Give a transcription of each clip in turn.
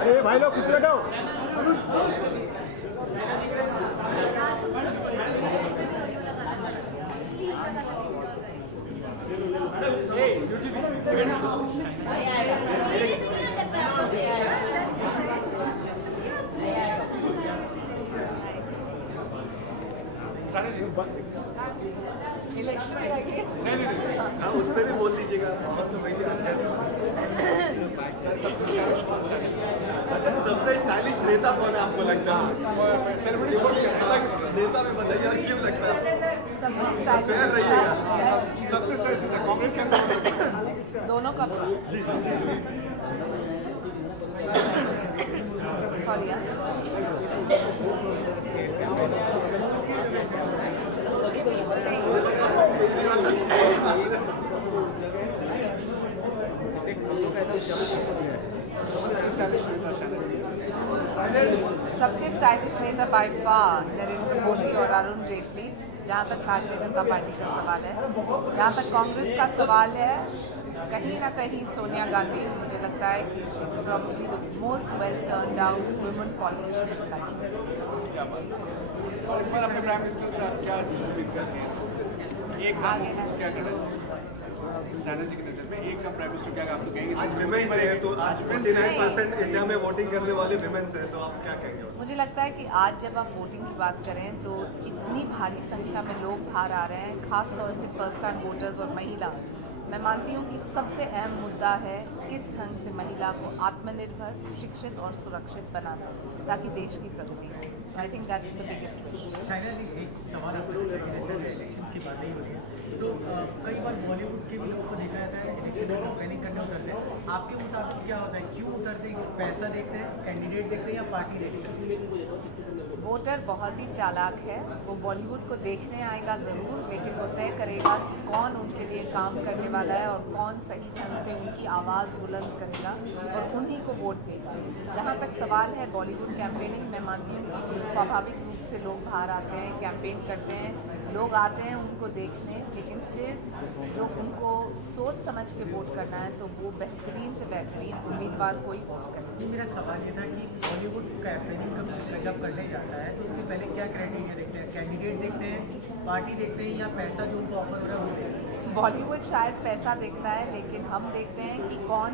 अरे भाई लोग कुछ बैठो। हाँ उस पर भी बोल दीजिएगा। सबसे स्टाइलिश नेता कौन है आपको लगता है? नेता में बताइए और क्यों लगता है? सबसे स्टाइलिश कांग्रेस के दोनों का जी सॉरी सबसे स्टाइलिश नेता बाय फार नरेंद्र मोदी और अरुण जेटली। जहाँ तक भारतीय जनता पार्टी का सवाल है, जहाँ तक कांग्रेस का सवाल है, कहीं ना कहीं सोनिया गांधी, मुझे लगता है कि she is probably the most well turned out women politician in the country. और इस बार अपने प्राइम मिनिस्टर से आप क्या उम्मीद करते हैं? एक आगे है क्या करना शायद जी की नजर में एक का प्राइम मिनिस्टर क्या आप लोग कहेंगे? आज विमेंस डे है तो आज 49% इंडिया में वोटिंग करने वाले विमेंस है, तो आप क्या कहेंगे? मुझे लगता है कि आज जब आप वोटिंग की बात करें तो इतनी भारी संख्या में लोग बाहर आ रहे हैं, खास तौर से फर्स्ट टाइम वोटर्स और महिला। मैं मानती हूँ कि सबसे अहम मुद्दा है किस ढंग से महिला को आत्मनिर्भर, शिक्षित और सुरक्षित बनाना ताकि देश की प्रगति हो। I think that's the biggest wish. शायद एक सवाल आपको जैसे इलेक्शन की बातें ही हो रही है तो कई बार बॉलीवुड के भी लोगों को देखा जाता है इलेक्शन में कैंपेनिंग करने उतरते हैं। आपके मुताबिक क्या होता है, क्यों उतरते हैं? पैसा देखते हैं, कैंडिडेट देखते हैं या पार्टी देखते हैं? वोटर बहुत ही चालाक है, वो बॉलीवुड को देखने आएगा ज़रूर, लेकिन वो तय करेगा कि कौन उनके लिए काम करने वाला है और कौन सही ढंग से उनकी आवाज़ बुलंद करेगा और उन्हीं को वोट देगा। जहाँ तक सवाल है बॉलीवुड कैंपेनिंग, मैं मानती हूँ कि स्वाभाविक रूप से लोग बाहर आते हैं, कैंपेन करते हैं, लोग आते हैं उनको देखने, लेकिन फिर जो उनको सोच समझ के वोट करना है तो वो बेहतरीन से बेहतरीन उम्मीदवार को ही वोट करें। मेरा सवाल ये था कि बॉलीवुड कैंपेनिंग जब करने जाता है तो उसके पहले क्या क्राइटेरिया देखते हैं? कैंडिडेट देखते हैं, पार्टी देखते हैं या पैसा जो उनको ऑफर हो रहा है वो देखते हैं? बॉलीवुड शायद पैसा देखता है, लेकिन हम देखते हैं कि कौन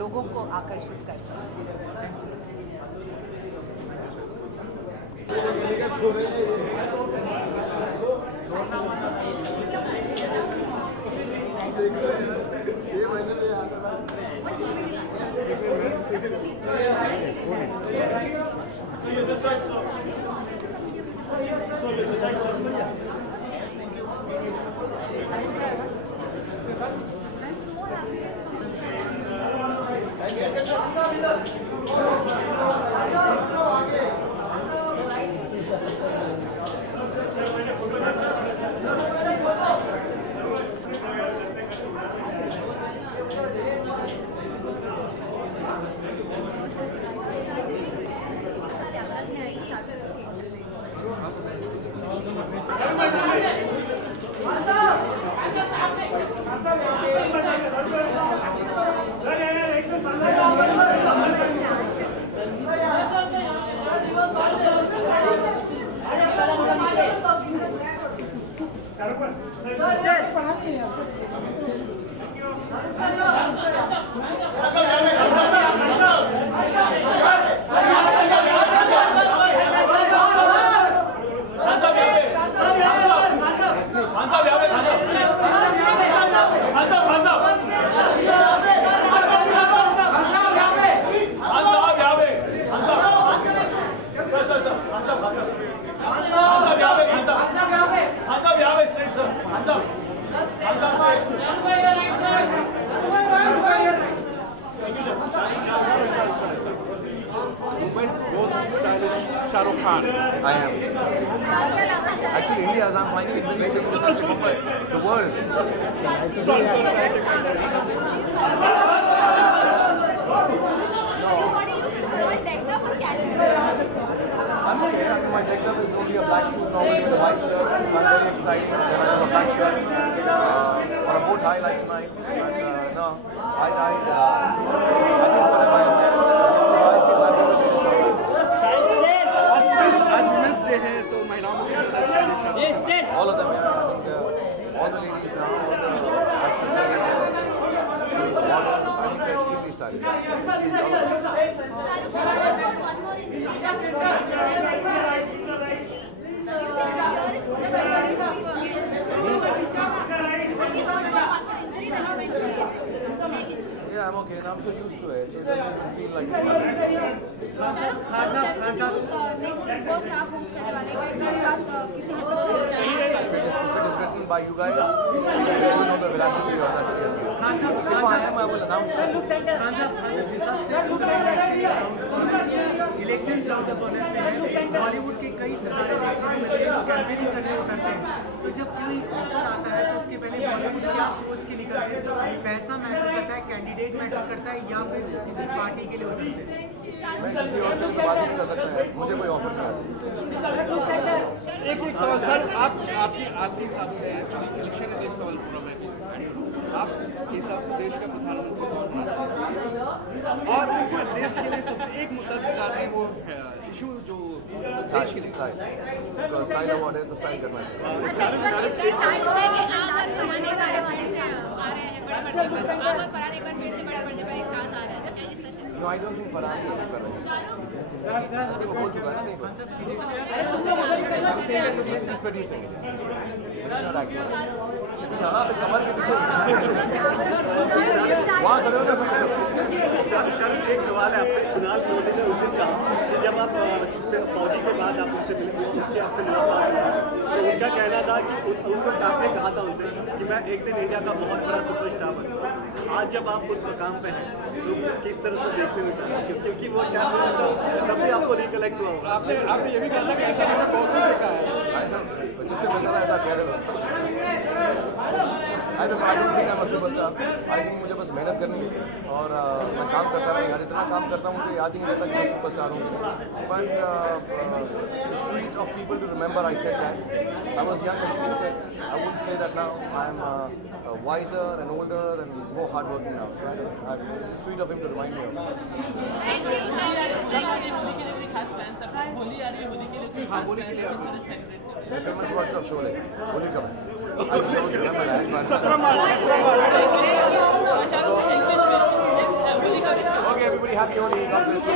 लोगों को आकर्षित कर सकता है। Shah Rukh Khan. I am. Actually, India, I'm finally ministering to such Mumbai, the world. I'm okay. I mean, my deck up is only a black suit normally with a white shirt. So I'm very excited. Then I have a black shirt. like tonight, but no, I think whatever I am there, I feel I'm going to do this. आज women's day है तो महिलाओं के All of them, yeah. I think all the ladies now, all the actresses, I think they're extremely stylish. Yeah, I'm okay. Now I'm so used to it, so it doesn't feel like if it is written by you guys, you don't know the veracity of that statement. If I am, I will announce it. Election round up होने पे है बॉलीवुड के कई सितारे campaigning करने उतरते हैं तो जब कोई ऑफर आता है तो उसके पहले बॉलीवुड क्या सोच के निकलते हैं पैसा मैटर करता है कैंडिडेट मैटर करता है या फिर किसी पार्टी के लिए उतरते हैं मैं किसी और से बात ही नहीं कर सकता है मुझे कोई ऑफर नहीं आता एक सवाल सर आपके हिसाब से एक्चुअली इलेक्शन का एक सवाल पूरा मैं आपके हिसाब से देश का प्रधानमंत्री कौन होना चाहिए और उनको देश के लिए सबसे एक मुद्दा जो जाते हैं वो इशू जो देश के लिए स्टाइल अवार्ड है तो स्टाइल करना चाहिए No, I don't think Farhan is कर रहे हैं वो बोल चुका है ना कहीं पर He's producing it. He's not acting. यहाँ पे कमर के पीछे वहाँ खड़े हो ना सकते हो सर एक सवाल है आपसे कुणाल मोदी ने उस दिन कहा कि जब आप फौजी के बाद आप उनसे मिले उसके आपसे मिल पाए तो उनका कहना था कि उस वक्त आपने कहा था उनसे कि मैं एक दिन इंडिया का बहुत बड़ा सुपरस्टार बनूंगा आज जब आप उस मकाम पे हैं तो किस तरह से देखते हुए क्योंकि वो शायद सबसे आपको रिकलेक्ट हुआ होगा आपने ये भी कहा था कि ऐसा मैंने बहुत कुछ से कहा है ऐसा जिससे मिलता था ऐसा कह रहे हो I don't think I'm a superstar. I think मुझे बस मेहनत करनी है और मैं काम करता रहा यार इतना काम करता हूँ मुझे याद ही नहीं रहता कि मैं सुपरस्टार हूँ but it's sweet of people to remember I said that I was young and stupid. I wouldn't say that now. I'm wiser and older and more hardworking now. So it's sweet of him to remind me of that. The famous words of Sholay. Holi kab hai? I don't remember that. Okay, everybody happy Holi. God bless you.